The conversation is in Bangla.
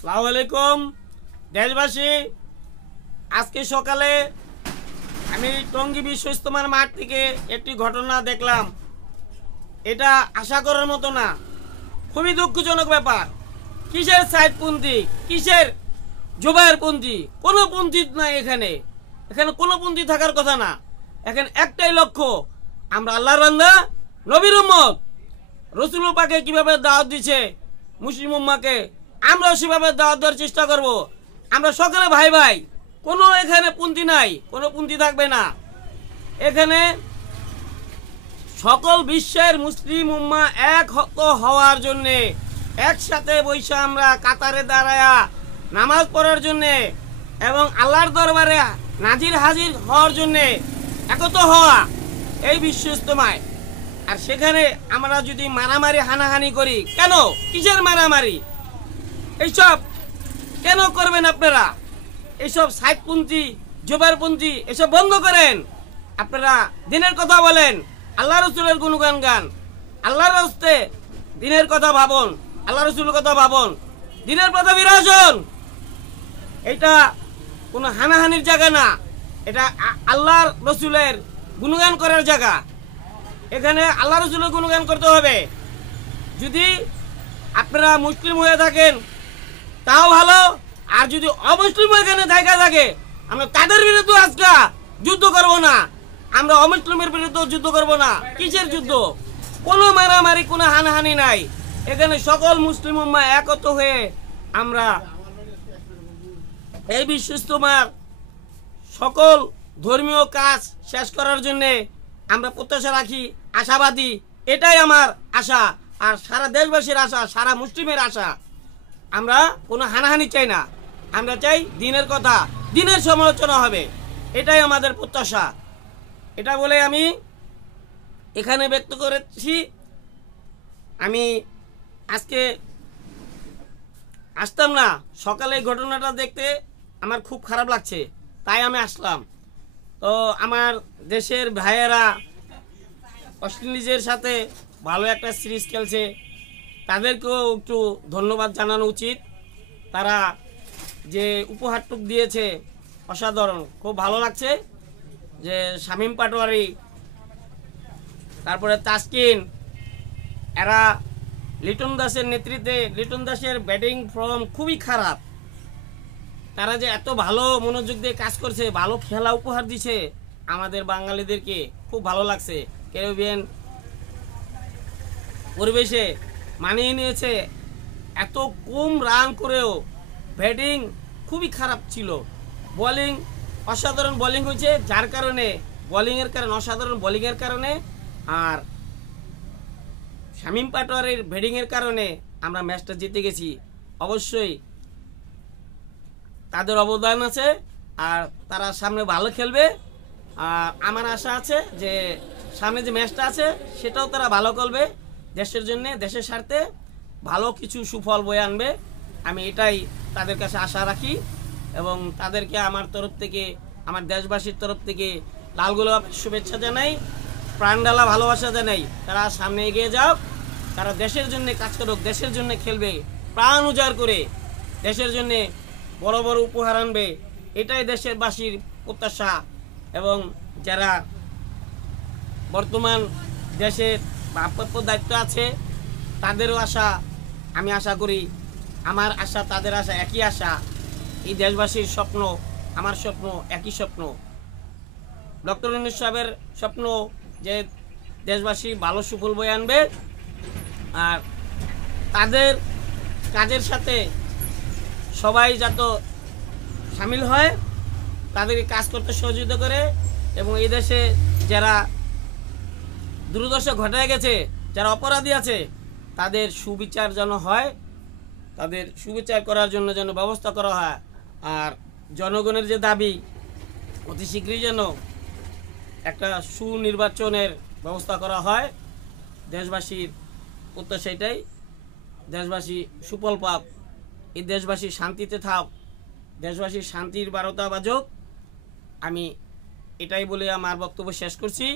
আসসালামু আলাইকুম দেশবাসী। আজকে সকালে আমি টঙ্গী বিশ্ব ইজতেমার মাঠ থেকে একটি ঘটনা দেখলাম। এটা আশা করার মতো না, খুবই দুঃখজনক ব্যাপার। কিসের সাইডপন্থী, কিসের জুবায়েরপন্থী? কোনো পন্থী নাই এখানে। এখানে কোনো পন্থী থাকার কথা না। এখানে একটাই লক্ষ্য, আমরা আল্লাহর বান্দা, নবীর উম্মত। রসুল পাকে কিভাবে দাওয়াত দিচ্ছে মুসলিম উম্মাকে, আমরাও সেভাবে দাওয়াত দেওয়ার চেষ্টা করব। আমরা সকলে ভাই ভাই, কোনো এখানে পন্থী নাই, কোনো পন্থী থাকবে না। এখানে সকল বিশ্বের মুসলিম উম্মা এক হওয়ার জন্যে, একসাথে বৈশা আমরা কাতারে দাঁড়ায়া নামাজ পড়ার জন্যে এবং আল্লাহর দরবারে হাজির হওয়ার জন্যে একত হওয়া এই বিশ্ব ইজতেমায়। আর সেখানে আমরা যদি মারামারি হানাহানি করি, কেন? কিসের মারামারি? এইসব কেন করবেন আপনারা? এইসব সাইডপন্থী, জুবায়েরপন্থী এসব বন্ধ করেন। আপনারা দিনের কথা বলেন, আল্লাহ রসুলের গুণগান গান। আল্লাহর রাস্তে দিনের কথা ভাবুন, আল্লাহ রসুলের কথা ভাবুন, দিনের পথে বিরাজন। এটা কোনো হানাহানির জায়গা না, এটা আল্লাহর রসুলের গুণগান করার জায়গা। এখানে আল্লাহ রসুলের গুণগান করতে হবে। যদি আপনারা মুসলিম হয়ে থাকেন তাও ভালো, আর যদি অমুসলিম এখানে থাকে আমরা তাদের বিরুদ্ধে আজকে যুদ্ধ করব না। আমরা অমুসলিমের বিরুদ্ধে যুদ্ধ করব না। কিসের যুদ্ধ? কোনো মারামারি, কোনো হানাহানি নাই। এখানে সকল মুসলিম উম্মাহ একত্র হয়ে আমরা এই বিশ্ব ইজতেমার সকল ধর্মীয় কাজ শেষ করার জন্যে আমরা প্রত্যাশা রাখি, আশাবাদী। এটাই আমার আশা, আর সারা দেশবাসীর আশা, সারা মুসলিমের আশা। আমরা কোনো হানাহানি চাই না, আমরা চাই দিনের কথা, দিনের সমালোচনা হবে। এটাই আমাদের প্রত্যাশা। এটা বলে আমি এখানে ব্যক্ত করেছি। আমি আজকে আসতাম না, সকালে এই ঘটনাটা দেখতে আমার খুব খারাপ লাগছে, তাই আমি আসলাম। তো আমার দেশের ভাইয়েরা ওয়েস্ট ইন্ডিজের সাথে ভালো একটা সিরিজ খেলছে, তাদেরকেও একটু ধন্যবাদ জানানো উচিত। তারা যে উপহারটুক দিয়েছে অসাধারণ, খুব ভালো লাগছে। যে শামীম পাটোয়ারি, তারপরে তাসকিন, এরা লিটন দাসের নেতৃত্বে, লিটন দাসের ব্যাটিং ফর্ম খুবই খারাপ। তারা যে এত ভালো মনোযোগ দিয়ে কাজ করছে, ভালো খেলা উপহার দিছে আমাদের বাঙালিদেরকে, খুব ভালো লাগছে। ক্যারিবিয়ান পরিবেশে মানিয়ে নিয়েছে। এত কম রান করেও ব্যাটিং খুবই খারাপ ছিল, বোলিং অসাধারণ বোলিং হয়েছে, যার কারণে বোলিংয়ের কারণে, অসাধারণ বোলিংয়ের কারণে আর শামীম পাটোয়ারির ব্যাটিংয়ের কারণে আমরা ম্যাচটা জিতে গেছি। অবশ্যই তাদের অবদান আছে, আর তারা সামনে ভালো খেলবে। আর আমার আশা আছে যে সামনে যে ম্যাচটা আছে সেটাও তারা ভালো করবে, দেশের জন্য, দেশের স্বার্থে ভালো কিছু সুফল বয়ে আনবে। আমি এটাই তাদের কাছে আশা রাখি এবং তাদেরকে আমার তরফ থেকে, আমার দেশবাসীর তরফ থেকে লাল গোলাপ শুভেচ্ছা জানাই, প্রাণডালা ভালোবাসা জানাই। তারা সামনে এগিয়ে যাও, তারা দেশের জন্য কাজ করুক, দেশের জন্য খেলবে, প্রাণ উজাড় করে দেশের জন্য বড় বড় উপহার আনবে। এটাই দেশবাসীর প্রত্যাশা। এবং যারা বর্তমান দেশের ভারপ্রাপ্ত দায়িত্ব আছে তাদেরও আশা, আমি আশা করি, আমার আশা তাদের আশা একই আশা। এই দেশবাসীর স্বপ্ন, আমার স্বপ্ন একই স্বপ্ন। ডক্টর ইউনূস সাহেবের স্বপ্ন যে দেশবাসী ভালো সুফল বয়ে আনবে, আর তাদের কাজের সাথে সবাই যাতে সামিল হয়, তাদেরকে কাজ করতে সহযোগিতা করে এবং এই দেশে যারা দুর্দশা ঘটে গেছে, যারা অপরাধী আছে, তাদের সুবিচার যেন হয়, তাদের সুবিচার করার জন্য যেন ব্যবস্থা করা হয়। আর জনগণের যে দাবি, অতি শীঘ্রই যেন একটা সুনির্বাচনের ব্যবস্থা করা হয়। দেশবাসীর প্রত্যাশা এটাই, দেশবাসী সুফল পাক, এই দেশবাসী শান্তিতে থাক, দেশবাসীর শান্তির বারতা বাজক। আমি এটাই বলে আমার বক্তব্য শেষ করছি।